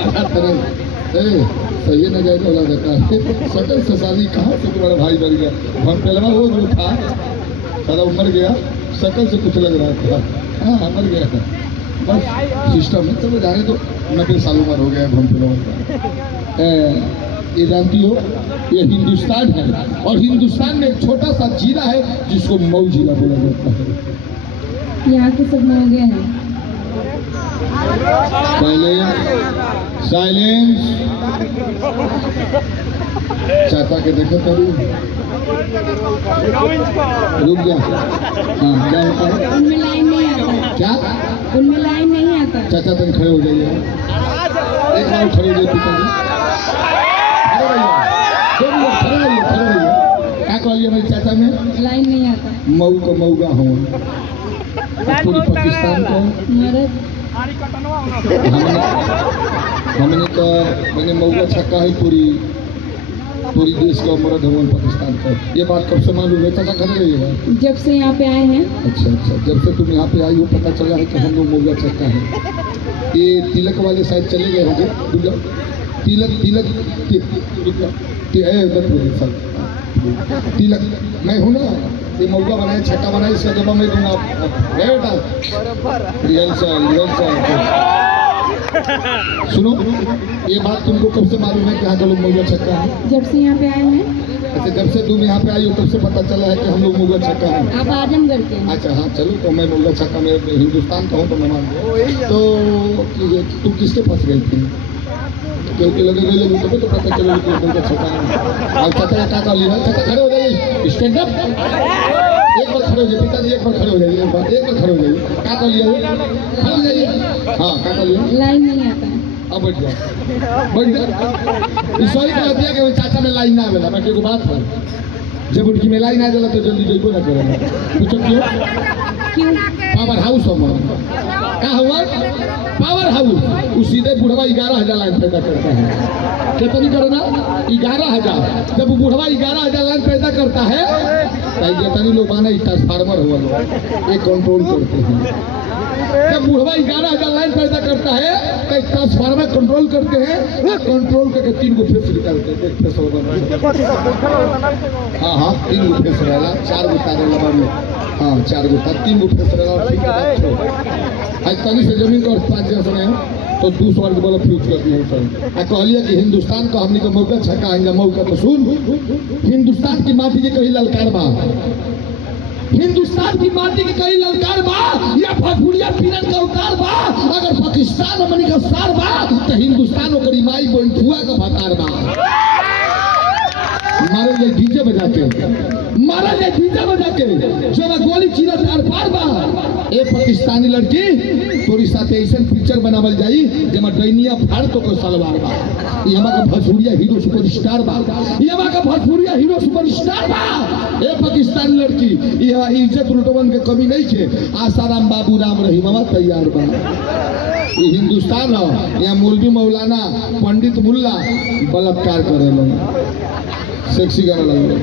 सारा तरह सही न जाए तो देता है सकल ससानी कहाँ से तुम्हारा भाई बन गया। हम पहलवा वो जो था सारा उमर गया, सकल से कुछ लग रहा था। हाँ मर गया था बस सिस्टम में। चलो जाने तो 90 साल उम्र हो गया हम पहलवा। ये जानती हो ये हिंदुस्तान है और हिंदुस्तान में एक छोटा सा जिला है जिसको मऊ जिला बोला जाता है। यहाँ के सब मौगे हैं। साइलेंस चाचा के देखो तो रुक गया। हाँ क्या होता है? उनमें लाइन नहीं आता। क्या? उनमें लाइन नहीं आता। चाचा तुम खड़े हो जाइए, एक बार खड़े हो जाइए पिताजी, खड़े रहिए खड़े रहिए। क्या कहलिए मेरे चाचा में? लाइन नहीं आता। मऊ को मऊगा हूँ, पूरी पाकिस्तान को मरद हमने तो मैंने मऊगा छक्का है पूरी देश का मर्द है पाकिस्तान का। ये बात कब से मालूम है? चाचा कर रहिएगा जब से यहाँ पे आए हैं। अच्छा अच्छा, जब से तुम यहाँ पे आई हो पता चला है कि हम लोग मऊगा छक्का है। ये तिलक वाले शायद चले गए होंगे। तिलक तिलक मैं हूँ ना, ये मऊगा बनाए छक्का बनाए इसका जवाब मैं दूंगा बेटा। सुनो ये बात तुमको कब से मालूम है कि यहाँ का लोग मऊगा छक्का है? जब से यहाँ पे आए हैं। अच्छा जब से तुम यहाँ पे आई हो तब से पता चला है कि हम लोग मऊगा छक्का है। आप आजमगढ़ के? अच्छा हाँ चलो तो मैं मऊगा छक्का में हिंदुस्तान का हूँ तो मैं मान तो तुम किसके पास गई थी? क्योंकि लगे गए लोग तो पता चलो कि मऊगा छक्का है। अब चाचा क्या कर लिया? चाचा खड़े हो जाइए, स्टैंड अप। एक बार खड़े हो जाइए पिताजी, एक बार खड़े हो जाइए, एक बार खड़े हो जाइए। क्या कर लिया? खड़े हो जाइए। हाँ क्या कर लिया? लाइन नहीं आता। अब बैठ जाओ बैठ जाओ। इस वही कहती है कि चाचा में लाइन ना मिला। मैं को बात है जब उनकी में लाइन आ जाला तो जल्दी जल्दी ना करेगा। पूछो क्यों? पावर हाउस क्या हुआ? Power house. उस सीधे बुढ़वा 11,000 लाइन पैदा करता है। कितनी करना? 11,000। जब बुढ़वा 11,000 लाइन पैदा करता है जितनी लोग आना ट्रांसफार्मर हुआ एक कंट्रोल करते हैं। जब बुढ़वा 11,000 लाइन पैदा करता है तो ट्रांसफार्मर कंट्रोल करते हैं। कंट्रोल करके 3 गो फेस निकालते हैं। एक फेस हाँ 3 गो फेस रहेगा, 4 गो तारे लगा में। हाँ 4 गो 3 गो फेस रहेगा। आज तनी से जमीन का 5 जैसे में तो 2 स्वर्ग बोला फ्यूज कर दिया सर। कहलिए कि हिंदुस्तान का हमने को मौका छक्का आएंगे मौका तो सुन। हिंदुस्तान की माटी के कहीं ललकार बा, हिंदुस्तान की माटी के कहीं ललकार बा या भोजपुरिया पीरन का उतार बा। अगर पाकिस्तान हमनी का सार बा तो हिंदुस्तान ओकरी माई बंठुआ का भतार बा। मारे ले डीजे बजा के, मारा ले डीजे बजा के जो मैं गोली चीरा तार पार बा। ए पाकिस्तानी लड़की तोरी साथे ऐसा पिक्चर बनावल जाई जेमा दैनिया फाड़ तो को सलवार बा। ये हमारा भोजपुरिया हीरो सुपरस्टार बा, ये हमारा भोजपुरिया हीरो सुपरस्टार बा। ए पाकिस्तानी लड़की ये इज्जत लुटवन के कमी नहीं छे। आसाराम बाबू राम रहीम मामा तैयार बा। ये हिंदुस्तान है, यहाँ मौलवी मौलाना पंडित मुल्ला बलात्कार करे लोग। सेक्सी गाना लगे।